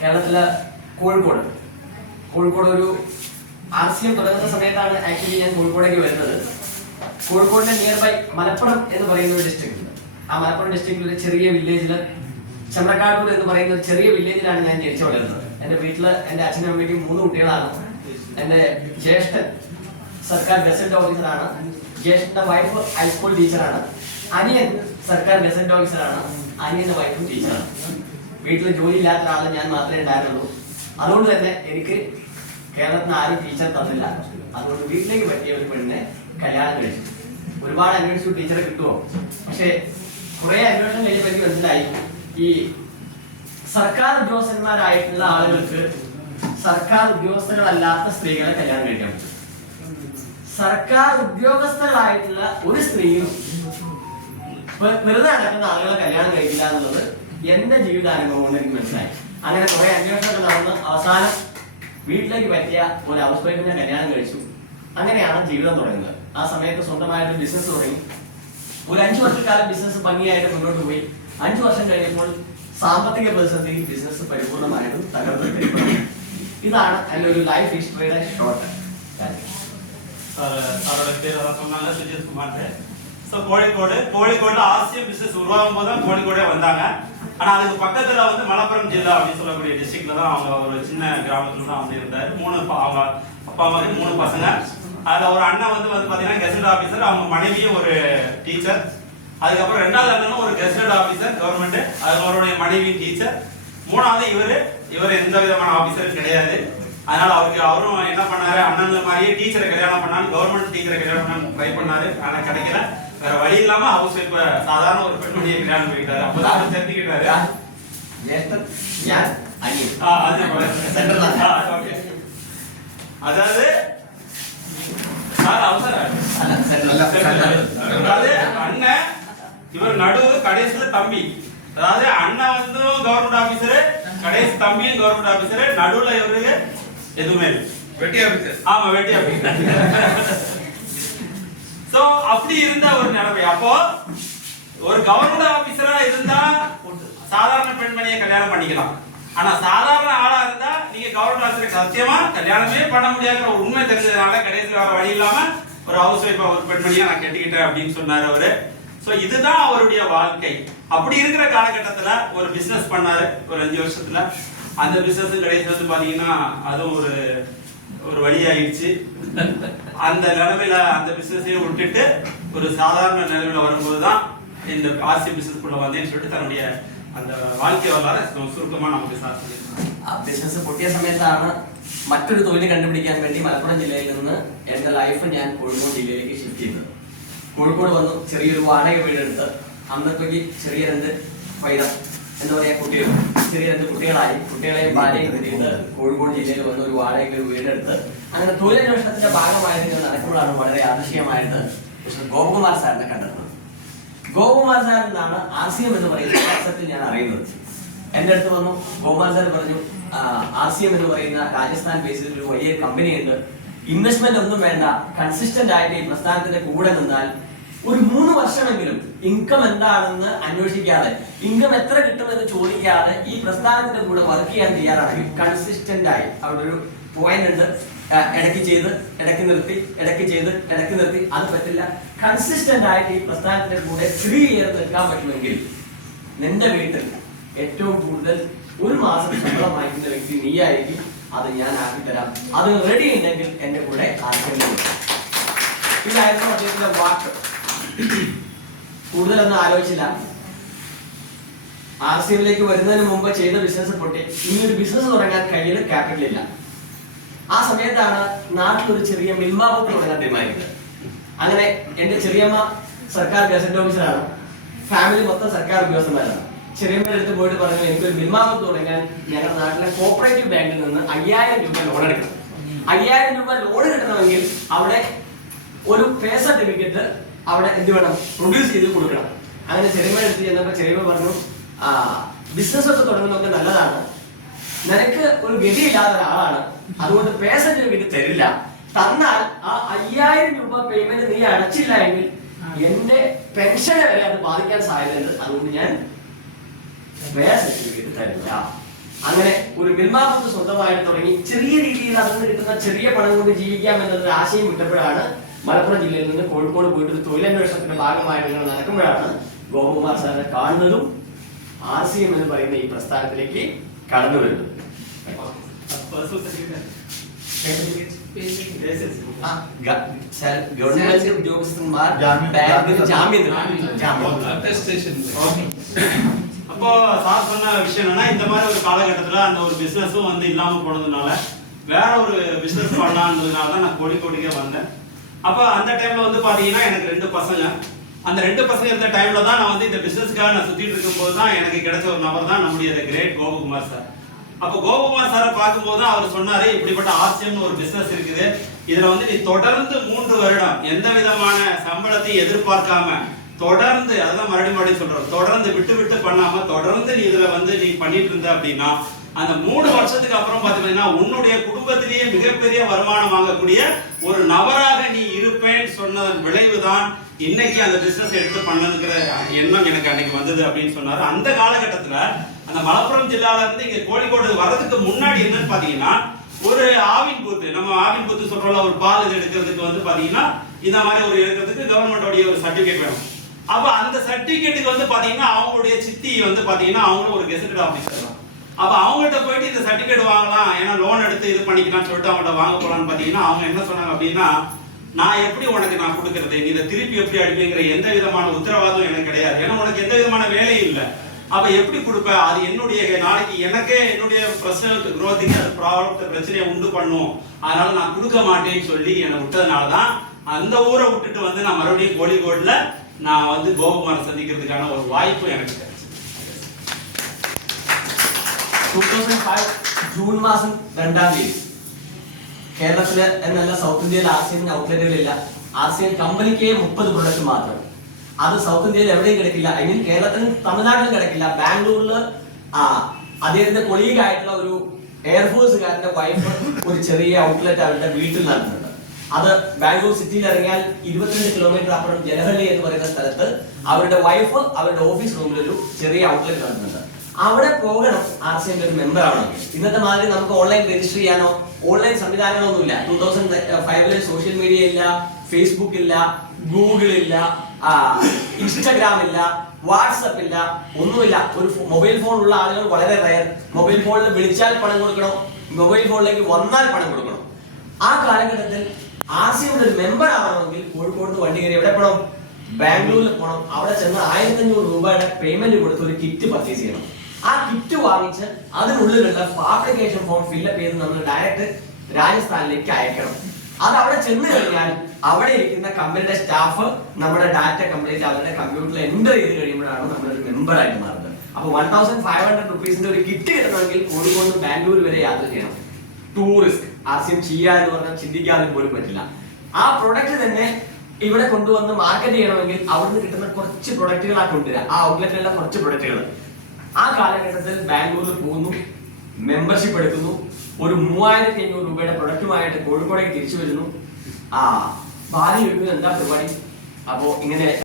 കേരളത്തിലെ കോഴിക്കോട് ഒരു RCM തുടങ്ങുന്ന സമയത്താണ് ആക്ച്വലി ഞാൻ കോഴിക്കോടേക്ക് വരുന്നത്. കോഴിക്കോടിന്റെ നിയർ ബൈ മലപ്പുറം എന്ന് പറയുന്ന ഒരു ഡിസ്ട്രിക്ട് ഉണ്ട്. ആ മലപ്പുറം ഡിസ്ട്രിക്റ്റിൽ ഒരു ചെറിയ വില്ലേജിൽ ചെമ്പ്രക്കാട്ടൂർ എന്ന് പറയുന്ന ഒരു ചെറിയ വില്ലേജിലാണ് ഞാൻ ജനിച്ചു വളരുന്നത്. എൻ്റെ വീട്ടില് എൻ്റെ അച്ഛനും അമ്മയ്ക്കും 3 കുട്ടികളാണ്. എൻ്റെ ജ്യേഷ്ഠൻ സർക്കാർ ഗസറ്റ് ഓഫീസറാണ്, ജ്യേഷ്ഠന്റെ വൈഫ് ഹൈസ്കൂൾ ടീച്ചറാണ്, അനിയൻ സർക്കാർ ഗസറ്റ് ഓഫീസറാണ്, അനിയന്റെ വൈഫും ടീച്ചറാണ്. വീട്ടിൽ ജോലി ഇല്ലാത്ത ഒരാൾ ഞാൻ മാത്രമേ ഉണ്ടായിരുന്നുള്ളൂ. അതുകൊണ്ട് തന്നെ എനിക്ക് കേരളത്തിന് ആരും ടീച്ചർ തന്നില്ല. അതുകൊണ്ട് വീട്ടിലേക്ക് പറ്റിയ ഒരു പെണ്ണിനെ കല്യാണം കഴിച്ചു. ഒരുപാട് അന്വേഷിച്ചു ടീച്ചറെ കിട്ടുമോ, പക്ഷെ കുറെ അന്വേഷണം കഴിഞ്ഞപ്പോൾ എനിക്ക് മനസ്സിലായി ഈ സർക്കാർ ഉദ്യോഗസ്ഥന്മാരായിട്ടുള്ള ആളുകൾക്ക് സർക്കാർ ഉദ്യോഗസ്ഥകളല്ലാത്ത സ്ത്രീകളെ കല്യാണം കഴിക്കാൻ പറ്റും. സർക്കാർ ഉദ്യോഗസ്ഥരായിട്ടുള്ള ഒരു സ്ത്രീയും വെറുതെ നടക്കുന്ന ആളുകളെ കല്യാണം കഴിക്കില്ല എന്നുള്ളത് എന്റെ ജീവിതാനുഭവം കൊണ്ട് എനിക്ക് മനസ്സിലായി. അങ്ങനെ കുറെ അന്വേഷണങ്ങൾ നടന്ന് അവസാനം വീട്ടിലേക്ക് പറ്റിയ ഒരു ഹൗസ് വൈഫിനെ കല്യാണം കഴിച്ചു. അങ്ങനെയാണ് ജീവിതം തുടങ്ങുന്നത്. ആ സമയത്ത് സ്വന്തമായിട്ട് ബിസിനസ് തുടങ്ങി. ഒരു 5 വർഷക്കാലം ബിസിനസ് ഭംഗിയായിട്ട് മുന്നോട്ട് പോയി. 5 വർഷം കഴിഞ്ഞപ്പോൾ സാമ്പത്തിക പ്രതിസന്ധിയിൽ ബിസിനസ് പരിപൂർണമായിട്ടും തകർന്നു. ഇതാണ് എൻ്റെ ഒരു ലൈഫ് ഹിസ്റ്ററിയുടെ ഷോർട്ട്. கோழிக்கோடு RCM பிசினஸ் உருவாகும் போது தான் கோழிக்கோடே வந்தாங்க. ஆனா அதுக்கு பக்கத்துல வந்து மலப்புரம் ஜில்லா அப்படின்னு சொல்லக்கூடிய டிஸ்ட்ரிக்ட்ல தான் அவங்க ஒரு சின்ன கிராமத்துல தான் வந்து இருந்தாரு. அவங்க அப்பா அம்மாவுக்கு 3 பசங்க. அதுல ஒரு அண்ணன் வந்து பாத்தீங்கன்னா கெசட் ஆபீசர், அவங்க மனைவியும் ஒரு டீச்சர். அதுக்கப்புறம் 2வது அண்ணனும் ஒரு கெசட் ஆபீசர் கவர்மெண்ட், அவருடைய மனைவி டீச்சர். 3வது இவர் எந்த விதமான ஆபீசரும் கிடையாது. அதனால அவரும் என்ன பண்ணாரு, அண்ணன் மாதிரியே டீச்சரை கல்யாணம் பண்ணாரு, கவர்மெண்ட் டீச்சரை கல்யாணம் பண்ண ட்ரை பண்ணாரு. ஆனா கிடைக்கல. வேற வழி இல்லாம ஹவுஸ் வைஃப் சாதாரண ஒரு பெண்மணியை கல்யாணம் பண்ணிட்டாரு. அப்பதான் அவர் தெரிஞ்சுக்கிட்டாரு. அதாவது அண்ணன் இவர் நடுவு கடைசியில தம்பி. அதாவது அண்ணன் வந்து கவர்மெண்ட் ஆபீசரு, கடைசி தம்பியும் கவர்மெண்ட் ஆபீசரு, நடுவுல இவருக்கு எதுவுமே வெட்டி ஆபீசர். ஆமா, வெட்டி ஆபீசர். சோ அப்படி இருந்த ஒரு நிலைமை. அப்போ ஒரு கவர்மெண்ட் ஆபீசரா இருந்தா சாதாரண பெண்மணியை கல்யாணம் பண்ணிக்கலாம். ஆனா சாதாரண ஆளா இருந்தா நீங்க கவர்மெண்ட் ஆபீசருக்கு சத்தியமா கல்யாணமே பண்ண முடியாத உண்மை தெரிஞ்சதுனால கடைசியில் வர வழி இல்லாம ஒரு ஹவுஸ் வைஃப் ஒரு பெண்மணியா நான் கட்டிக்கிட்டேன் அப்படின்னு சொன்னாரு அவரு. சோ இதுதான் அவருடைய வாழ்க்கை. அப்படி இருக்கிற காலகட்டத்துல ஒரு பிசினஸ் பண்ணாரு ஒரு 5 வருஷத்துல. அந்த பிசினஸ் கடைசி வந்து பாத்தீங்கன்னா அதுவும் ஒரு வழியாயிடுச்சு. அந்த நிலைமையில அந்த பிசினஸையும் விட்டுட்டு ஒரு சாதாரண நிலைமையில வரும்போதுதான் இந்த RCM பிசினஸ் குள்ள வந்தேன்னு சொல்லிட்டு தன்னுடைய அந்த வாழ்க்கை வரலாறு சுருக்கமா நமக்கு சார் சொல்லியிருக்காங்க. ബിസിനസ് പൊട്ടിയ സമയത്താണ് മറ്റൊരു തൊഴിൽ കണ്ടുപിടിക്കാൻ വേണ്ടി മലപ്പുറം ജില്ലയിൽ നിന്ന് എന്റെ ലൈഫ് ഞാൻ കോഴിക്കോട് ജില്ലയിലേക്ക് ഷിഫ്റ്റ് ചെയ്തത്. കോഴിക്കോട് വന്നു ചെറിയൊരു വാടക വീടെടുത്ത് അന്നത്തേക്ക് ചെറിയ 2 പൈതം എന്താ പറയാ കുട്ടികൾ, ചെറിയ 2 കുട്ടികളായി. കുട്ടികളെയും ഭാര്യയും കിട്ടിയിട്ട് കോഴിക്കോട് ജില്ലയിൽ വന്ന് ഒരു വാടകയ്ക്ക് വീടെടുത്ത് അങ്ങനെ തൊഴിലന്വേഷണത്തിന്റെ ഭാഗമായിട്ട് നടക്കുമ്പോഴാണ് വളരെ ആദർശീയമായിട്ട് മിസ്റ്റർ ഗോപകുമാർ സാറിനെ കണ്ടെത്തുന്നത്. ഗോപകുമാർ സാർ എന്നാണ് RCM എന്ന് പറയുന്ന കോൺസെപ്റ്റ് ഞാൻ അറിയുന്നത്. എന്റെ അടുത്ത് വന്നു. ഗോപകുമാർ സാർ പറഞ്ഞു, RCM എന്ന് പറയുന്ന രാജസ്ഥാൻ ബേസിൽ ഒരു വലിയ കമ്പനി ഉണ്ട്, ഇൻവെസ്റ്റ്മെന്റ് ഒന്നും വേണ്ട, കൺസിസ്റ്റന്റ് ആയിട്ട് ഈ പ്രസ്ഥാനത്തിന്റെ കൂടെ നിന്നാൽ ഒരു 3 വർഷമെങ്കിലും ഇൻകം എന്താണെന്ന് അന്വേഷിക്കാതെ, ഇൻകം എത്ര കിട്ടുമെന്ന് ചോദിക്കാതെ ഈ പ്രസ്ഥാനത്തിന്റെ കൂടെ വർക്ക് ചെയ്യാൻ തയ്യാറാണെങ്കിൽ കൺസിസ്റ്റന്റ് ആയി അവിടെ ഒരു പോയിന്റ് ഉണ്ട്. ഇടയ്ക്ക് ചെയ്ത് ഇടയ്ക്ക് നിർത്തി, ഇടയ്ക്ക് ചെയ്ത് ഇടയ്ക്ക് നിർത്തി, അത് പറ്റില്ല. കൺസിസ്റ്റന്റ് ആയിട്ട് ഈ പ്രസ്ഥാനത്തിന്റെ കൂടെ 3 ഇയർ നിൽക്കാൻ പറ്റുമെങ്കിൽ നിന്റെ വീട്ടിൽ ഏറ്റവും കൂടുതൽ ഒരു മാസം ശമ്പളം വാങ്ങിക്കുന്ന വ്യക്തി നീയായിരിക്കും. അത് ഞാൻ ആക്കി തരാം. അത് റെഡി ഉണ്ടെങ്കിൽ എന്റെ കൂടെ ആർക്കെങ്കിലും. ഇതായിരുന്നു അദ്ദേഹത്തിന്റെ വാക്ക്. കൂടുതലൊന്നും ആലോചിച്ചില്ല. RCMലേക്ക് വരുന്നതിന് മുമ്പ് ചെയ്ത ബിസിനസ് പൊട്ടി. ഇനി ഒരു ബിസിനസ് തുടങ്ങാൻ കയ്യിൽ ക്യാപിറ്റൽ ഇല്ല. ആ സമയത്താണ് നാട്ടിലൊരു ചെറിയ മിൽമാബൂത്ത് തുടങ്ങാൻ തീരുമാനിക്കുന്നത്. അങ്ങനെ എന്റെ ചെറിയമ്മ സർക്കാർ ഗസറ്റ് ഓഫീസറാണ്, ഫാമിലി മൊത്തം സർക്കാർ ഉദ്യോഗസ്ഥന്മാരാണ്. ചെറിയമ്മയുടെ അടുത്ത് പോയിട്ട് പറഞ്ഞു, എനിക്കൊരു മിൽമാബൂത്ത് തുടങ്ങാൻ ഞങ്ങളുടെ നാട്ടിലെ കോപ്പറേറ്റീവ് ബാങ്കിൽ നിന്ന് 5000 രൂപ ലോൺ എടുക്കണം. 5000 രൂപ ലോൺ കിട്ടണമെങ്കിൽ അവിടെ ഒരു പേ സർട്ടിഫിക്കറ്റ് അവിടെ എന്ത് വേണം, പ്രൊഡ്യൂസ് ചെയ്ത് കൊടുക്കണം. അങ്ങനെ ചെറിയമ്മയുടെ അടുത്ത് ചെന്നപ്പോൾ ചെറിയമ്മ പറഞ്ഞു, ബിസിനസ് ഒക്കെ തുടങ്ങുന്നതൊക്കെ നല്ലതാണ്, നിനക്ക് ഒരു ഗതിയില്ലാത്ത ഒരാളാണ്, അതുകൊണ്ട് പേ സർട്ടിഫിക്കറ്റ് തരില്ല. തന്നാൽ ആ 5000 രൂപ പേയ്മെന്റ് നീ അടച്ചില്ല എങ്കിൽ എന്റെ പെൻഷനെ വരെ അത് ബാധിക്കാൻ സാധ്യതയുണ്ട്. അതുകൊണ്ട് ഞാൻ പേ സർട്ടിഫിക്കറ്റ് തരില്ല. അങ്ങനെ ഒരു മിൽമാബുക്ക് സ്വന്തമായിട്ട് തുടങ്ങി ചെറിയ രീതിയിൽ അതിൽ നിന്ന് കിട്ടുന്ന ചെറിയ പണം കൊണ്ട് ജീവിക്കാം എന്നൊരു ആശയം വിട്ടപ്പോഴാണ് മലപ്പുറം ജില്ലയിൽ നിന്ന് കോഴിക്കോട് പോയിട്ട് ഒരു തൊഴിലന്വേഷണത്തിന്റെ ഭാഗമായിട്ട് ഇങ്ങനെ നടക്കുമ്പോഴാണ് ഗോപകുമാർ സാറിനെ കാണുന്നതും RCM എന്ന് പറയുന്ന ഈ പ്രസ്ഥാനത്തിലേക്ക് കടന്നു വരുന്നത്. ഗവൺമെന്റ് ഉദ്യോഗസ്ഥന്മാർ ജാമ്യം. அப்போ சார் சொன்ன விஷயம் என்னன்னா இந்த மாதிரி ஒரு காலகட்டத்தில் அந்த ஒரு பிசினஸும் வந்து இல்லாமல் போனதுனால வேற ஒரு பிசினஸ் பண்ணலான்றதுனால தான் நான் கோழிக்கோடுக்கே வந்தேன். அப்போ அந்த டைம்ல வந்து பாத்தீங்கன்னா எனக்கு 2 பசங்க. அந்த 2 பசங்க இருந்த டைம்ல தான் நான் வந்து இந்த பிசினஸ்க்காக நான் சுத்திட்டு இருக்கும்போது தான் எனக்கு கிடைச்ச ஒரு நபர் தான் நம்முடைய கிரேட் கோபகுமார் சார். அப்போ கோபகுமார் சாரை பார்க்கும்போது அவர் சொன்னாரு, இப்படிப்பட்ட RCM ஒரு பிசினஸ் இருக்குது, இதுல வந்து நீ தொடர்ந்து 3 வருடம் எந்த விதமான சம்பளத்தை எதிர்பார்க்காம தொடர்ந்து, அதான் மறுபடியும் சொல்றோம், தொடர்ந்து விட்டு விட்டு பண்ணாம தொடர்ந்து நீ இதுல வந்து நீ பண்ணிட்டு இருந்த அப்படின்னா அந்த 3 வருஷத்துக்கு அப்புறம் பாத்தீங்கன்னா உன்னுடைய குடும்பத்திலேயே மிகப்பெரிய வருமானம் வாங்கக்கூடிய ஒரு நபராக நீ இருப்பேன்னு சொன்னதன் விளைவுதான் இன்னைக்கு அந்த பிசினஸ் எடுத்து பண்ணணுங்கிற எண்ணம் எனக்கு அன்னைக்கு வந்தது அப்படின்னு சொன்னாரு. அந்த காலகட்டத்துல அந்த மலப்புரம் ஜில்லால இருந்து இங்க கோழிக்கோடு வர்றதுக்கு முன்னாடி என்னன்னு பாத்தீங்கன்னா ஒரு ஆவின் பூத்து, நம்ம ஆவின் பூத்து சொல்றோம்ல, ஒரு பால் இது எடுக்கிறதுக்கு வந்து பாத்தீங்கன்னா இந்த மாதிரி ஒரு எடுக்கிறதுக்கு கவர்மெண்டோடைய ஒரு சர்டிபிகேட் வேணும். அப்ப அந்த சர்டிபிகேட்டுக்கு வந்து பாத்தீங்கன்னா அவங்களுடைய சித்தி வந்து பாத்தீங்கன்னா அவங்களும் ஒரு கெசட்டட் ஆபீசர் தான். அப்ப அவங்கள்ட்ட போயிட்டு இந்த சர்டிபிகேட் வாங்கலாம், ஏன்னா லோன் எடுத்து இது பண்ணிக்கலாம்னு சொல்லிட்டு அவங்கள்ட்ட வாங்க போலான்னு பாத்தீங்கன்னா அவங்க என்ன சொன்னாங்க அப்படின்னா, நான் எப்படி உனக்கு நான் கொடுக்கறது, நீ இதை திருப்பி எப்படி அடிப்பேங்கிற எந்த விதமான உத்தரவாதம் எனக்கு கிடையாது, ஏன்னா உனக்கு எந்த விதமான வேலையும் இல்லை, அப்ப எப்படி கொடுப்ப, அது என்னுடைய நாளைக்கு எனக்கே என்னுடைய பர்சனல் குரோத்துக்கு அது ப்ராப்ளம் பிரச்சனையை உண்டு பண்ணும், அதனால நான் கொடுக்க மாட்டேன்னு சொல்லி என்னை விட்டதுனாலதான் அந்த ஊரை விட்டுட்டு வந்து நான் மறுபடியும் கோழிக்கோடுல நான் வந்து கோபகுமாரை சந்திக்கிறதுக்கான ஒரு வாய்ப்பு எனக்கு கிடைச்சு. 2005 ജൂൺ മാസം 2-ാം തീയതി കേരളത്തിലെ എന്നല്ല സൗത്ത് ഇന്ത്യയിൽ RCM ഔട്ട്ലെറ്റുകളില്ല. RCM കമ്പനിക്ക് 30 പ്രൊഡക്റ്റ് മാത്രം. അത് സൗത്ത് ഇന്ത്യയിൽ എവിടെയും കിടക്കില്ല. ഐ മീൻ കേരളത്തിലും തമിഴ്നാട്ടിലും കിടക്കില്ല. ബാംഗ്ലൂരിൽ അദ്ദേഹത്തിന്റെ കൊളീഗ് ആയിട്ടുള്ള ഒരു എയർഫോഴ്സുകാരന്റെ വൈഫ് ഒരു ചെറിയ ഔട്ട്ലെറ്റ് അവരുടെ വീട്ടിൽ നടത്തുന്നുണ്ട്. അത് ബാംഗ്ലൂർ സിറ്റിയിൽ ഇറങ്ങിയാൽ 22 കിലോമീറ്റർ അപ്പുറം ജലഹള്ളി എന്ന് പറയുന്ന സ്ഥലത്ത് അവരുടെ വൈഫ് അവരുടെ ഓഫീസ് റൂമിൽ ഒരു ചെറിയ ഔട്ട്ലെറ്റ് നടത്തുന്നുണ്ട്. അവിടെ പോകണം RCM ഒരു മെമ്പർ ആവണമെങ്കിൽ. ഇന്നത്തെ മാതിരി നമുക്ക് ഓൺലൈൻ രജിസ്റ്റർ ചെയ്യാനോ ഓൺലൈൻ സംവിധാനങ്ങളൊന്നുമില്ല. 2005 സോഷ്യൽ മീഡിയ ഇല്ല, ഫേസ്ബുക്ക് ഇല്ല, ഗൂഗിൾ ഇല്ല, ഇൻസ്റ്റഗ്രാം ഇല്ല, വാട്സപ്പ് ഇല്ല, ഒന്നുമില്ല. ഒരു മൊബൈൽ ഫോൺ ഉള്ള ആളുകൾ വളരെ റയർ. മൊബൈൽ ഫോണിൽ വിളിച്ചാൽ പണം കൊടുക്കണം, മൊബൈൽ ഫോണിലേക്ക് വന്നാൽ പണം കൊടുക്കണം. ആ കാലഘട്ടത്തിൽ RCM ഒരു മെമ്പർ ആവണമെങ്കിൽ കോഴിക്കോട് വണ്ടി കയറി എവിടെ പോകണം? ബാംഗ്ലൂരിൽ പോകണം. അവിടെ ചെന്ന് 1500 രൂപയുടെ പേയ്മെന്റ് കൊടുത്ത് ഒരു കിറ്റ് പർച്ചേസ് ചെയ്യണം. ആ കിറ്റ് വാങ്ങിച്ച് അതിനുള്ളിലുള്ള ആപ്ലിക്കേഷൻ ഫോം ഫില്ലപ്പ് ചെയ്ത് നമ്മൾ ഡയറക്റ്റ് രാജസ്ഥാനിലേക്ക് അയക്കണം. അത് അവിടെ ചെന്ന് കഴിഞ്ഞാൽ അവിടെ ഇരിക്കുന്ന കമ്പനിയുടെ സ്റ്റാഫ് നമ്മുടെ ഡാറ്റ കംപ്ലീറ്റ് അവരുടെ കമ്പ്യൂട്ടറിൽ എൻ്റർ ചെയ്ത് കഴിയുമ്പോഴാണ് നമ്മളൊരു മെമ്പർ ആയിട്ട് മാറുന്നത്. അപ്പൊ 1500 റുപ്പീസിന്റെ ഒരു കിറ്റ് കിട്ടണമെങ്കിൽ കോഴിക്കോട് ബാംഗ്ലൂർ വരെ യാത്ര ചെയ്യണം. ടൂറിസ്റ്റ് RCM ചെയ്യുക എന്ന് പറഞ്ഞാൽ ചിന്തിക്കാതെ പോലും പറ്റില്ല. ആ പ്രൊഡക്റ്റ് തന്നെ ഇവിടെ കൊണ്ടുവന്ന് മാർക്കറ്റ് ചെയ്യണമെങ്കിൽ അവിടുന്ന് കിട്ടുന്ന കുറച്ച് പ്രൊഡക്റ്റുകളാ കൊണ്ടുവരിക. ആ ഔട്ട്ലെറ്റിലുള്ള കുറച്ച് പ്രൊഡക്റ്റുകൾ. ആ കാലഘട്ടത്തിൽ ബാംഗ്ലൂരിൽ പോകുന്നു, മെമ്പർഷിപ്പ് എടുക്കുന്നു, ഒരു 3500 രൂപയുടെ പ്രൊഡക്റ്റുമായിട്ട് കോഴിക്കോടേക്ക് തിരിച്ചു വരുന്നു. ഭാര്യ ചോദിക്കുന്നത് എന്താ പരിപാടി? അപ്പോ ഇങ്ങനെ